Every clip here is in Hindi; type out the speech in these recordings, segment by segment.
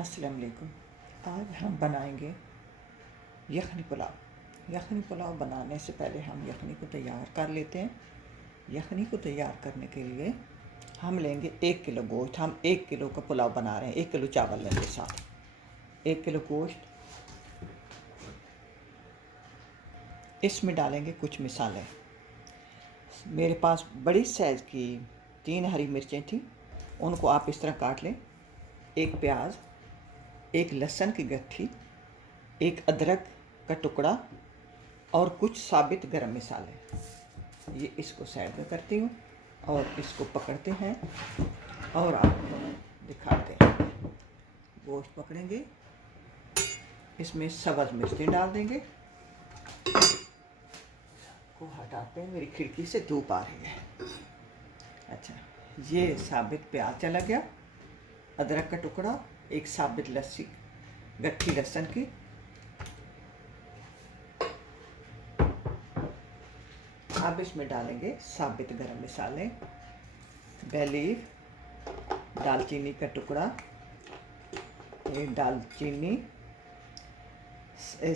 अस्सलाम वालेकुम। आज हम बनाएंगे यखनी पुलाव। यखनी पुलाव बनाने से पहले हम यखनी को तैयार कर लेते हैं। यखनी को तैयार करने के लिए हम लेंगे 1 किलो गोश्त। हम 1 किलो का पुलाव बना रहे हैं। 1 किलो चावल लेंगे, साथ 1 किलो गोश्त। इसमें डालेंगे कुछ मिसालें। मेरे पास बड़ी साइज़ की 3 हरी मिर्चें थी, उनको आप इस तरह काट लें। 1 प्याज, 1 लहसुन की गट्ठी, 1 अदरक का टुकड़ा और कुछ साबित गरम मसाले। ये इसको साइड में करती हूँ और इसको पकड़ते हैं और आपको दिखाते हैं। गोश्त पकड़ेंगे, इसमें सब्ज़ मिर्चें डाल देंगे। को हटाते हैं, मेरी खिड़की से धूप आ रही है। अच्छा, ये साबित प्याज चला गया, अदरक का टुकड़ा, 1 साबित लस्सी गट्ठी लहसुन की, अब इसमें डालेंगे साबित गरम मसाले, bay leaf, दालचीनी का टुकड़ा, एक दालचीनी,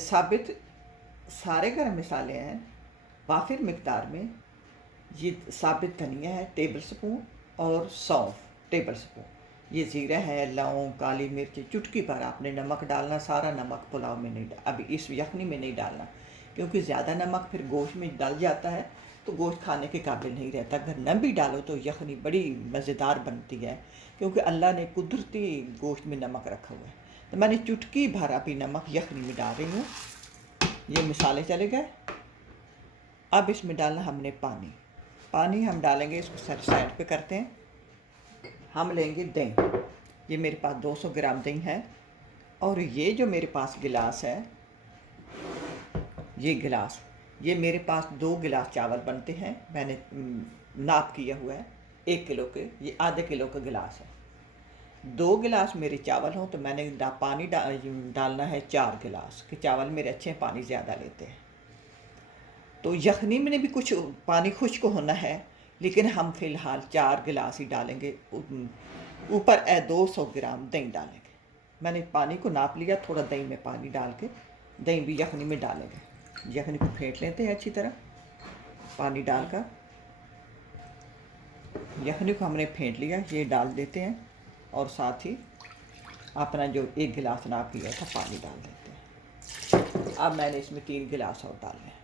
साबित सारे गरम मसाले हैं वाफिर मिकदार में। ये साबित धनिया है टेबल स्पून और सौंफ टेबल स्पून। ये ज़ीरा है, लौंग, काली मिर्च, चुटकी भर आपने नमक डालना। सारा नमक पुलाव में नहीं, अभी इस यखनी में नहीं डालना, क्योंकि ज़्यादा नमक फिर गोश्त में डल जाता है तो गोश्त खाने के काबिल नहीं रहता। अगर न भी डालो तो यखनी बड़ी मज़ेदार बनती है, क्योंकि अल्लाह ने कुदरती गोश्त में नमक रखा हुआ है। तो मैंने चुटकी भर अभी नमक यखनी में डाल रही हूँ। ये मसाले चले गए। अब इसमें डालना हमने पानी हम डालेंगे। इसको साइड पे करते हैं। हम लेंगे दही। ये मेरे पास 200 ग्राम दही है और ये जो मेरे पास गिलास है, ये गिलास, ये मेरे पास 2 गिलास चावल बनते हैं। मैंने नाप किया हुआ है 1 किलो के। ये आधे किलो का गिलास है। 2 गिलास मेरे चावल हों तो मैंने पानी डालना है 4 गिलास, कि चावल मेरे अच्छे पानी ज़्यादा लेते हैं। तो यखनी में भी कुछ पानी खुश्क होना है, लेकिन हम फ़िलहाल 4 गिलास ही डालेंगे। ऊपर 200 ग्राम दही डालेंगे। मैंने पानी को नाप लिया, थोड़ा दही में पानी डाल के दही भी यखनी में डालेंगे। यखनी को फेंट लेते हैं अच्छी तरह पानी डालकर। यखनी को हमने फेंट लिया, ये डाल देते हैं और साथ ही अपना जो 1 गिलास नाप लिया था पानी डाल देते हैं। अब मैंने इसमें 3 गिलास और डालने हैं।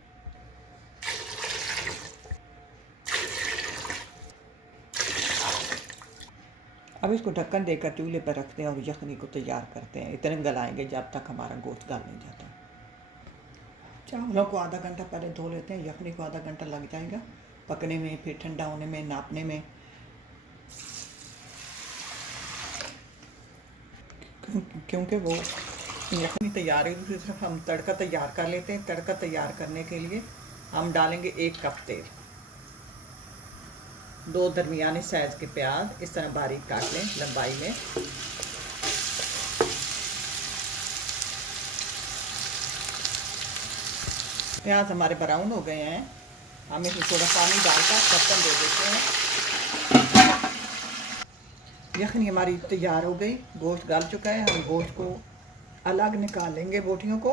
अब इसको ढक्कन देकर चूल्हे पर रखते हैं और यखनी को तैयार करते हैं। इतने गलाएंगे जब तक हमारा गोश्त गल नहीं जाता। चावलों को आधा घंटा पहले धो लेते हैं। यखनी को आधा घंटा लग जाएगा पकने में, फिर ठंडा होने में, नापने में। क्योंकि वो यखनी तैयार है, दूसरी तरफ हम तड़का तैयार कर लेते हैं। तड़का तैयार करने के लिए हम डालेंगे 1 कप तेल, 2 दरमियाने साइज़ के प्याज इस तरह बारीक काट लें लंबाई में। प्याज हमारे ब्राउन हो गए हैं। हम इसमें थोड़ा पानी डालकर ढक्कन दे देते हैं। यखनी हमारी तैयार हो गई, गोश्त गल चुका है। हम गोश्त को अलग निकाल लेंगे बोटियों को,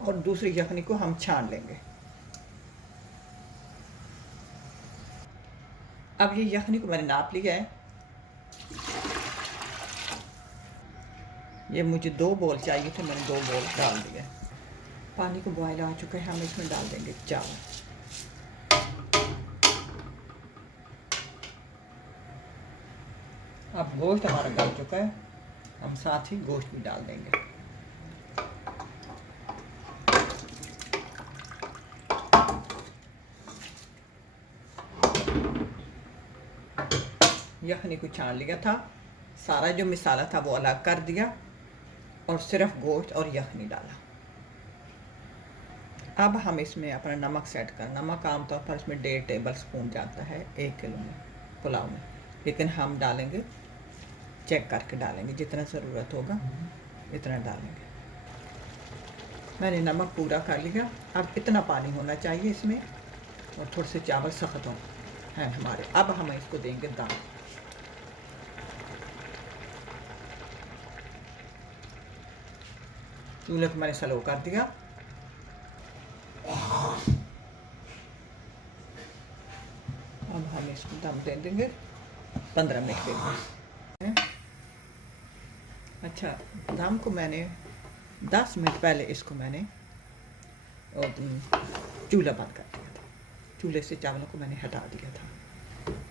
और दूसरी यखनी को हम छान लेंगे। अब ये यखनी को मैंने नाप लिया है। ये मुझे 2 बोल चाहिए थे, मैंने 2 बोल डाल दिया। पानी को बॉयल आ चुका है, हम इसमें डाल देंगे चावल। अब गोश्त हमारा गल चुका है, हम साथ ही गोश्त भी डाल देंगे। यखनी को छान लिया था, सारा जो मसाला था वो अलग कर दिया और सिर्फ गोश्त और यखनी डाला। अब हम इसमें अपना नमक सेट कर। नमक आमतौर पर इसमें 1.5 टेबल स्पून जाता है 1 किलो में पुलाव में, लेकिन हम डालेंगे, चेक करके डालेंगे, जितना ज़रूरत होगा इतना डालेंगे। मैंने नमक पूरा कर लिया। अब इतना पानी होना चाहिए इसमें, और थोड़े से चावल सख्त हों हैं हमारे। अब हम इसको देंगे दम। चूल्हे को मैंने स्लो कर दिया। अब हम इसको दम दे देंगे 15 मिनट के लिए। अच्छा, दम को मैंने 10 मिनट पहले इसको मैंने चूल्हा बंद कर दिया था। चूल्हे से चावलों को मैंने हटा दिया था।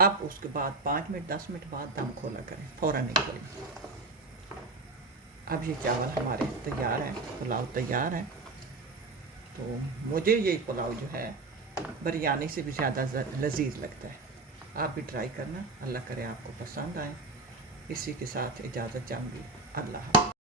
अब उसके बाद 5 मिनट 10 मिनट बाद दम खोला करें, फ़ौरन नहीं खोलें। अब ये चावल हमारे तैयार हैं, पुलाव तैयार है। तो मुझे ये पुलाव जो है बिरयानी से भी ज़्यादा लजीज लगता है। आप भी ट्राई करना, अल्लाह करे आपको पसंद आए। इसी के साथ इजाज़त चाहूँगी। अल्लाह हाफ़िज़।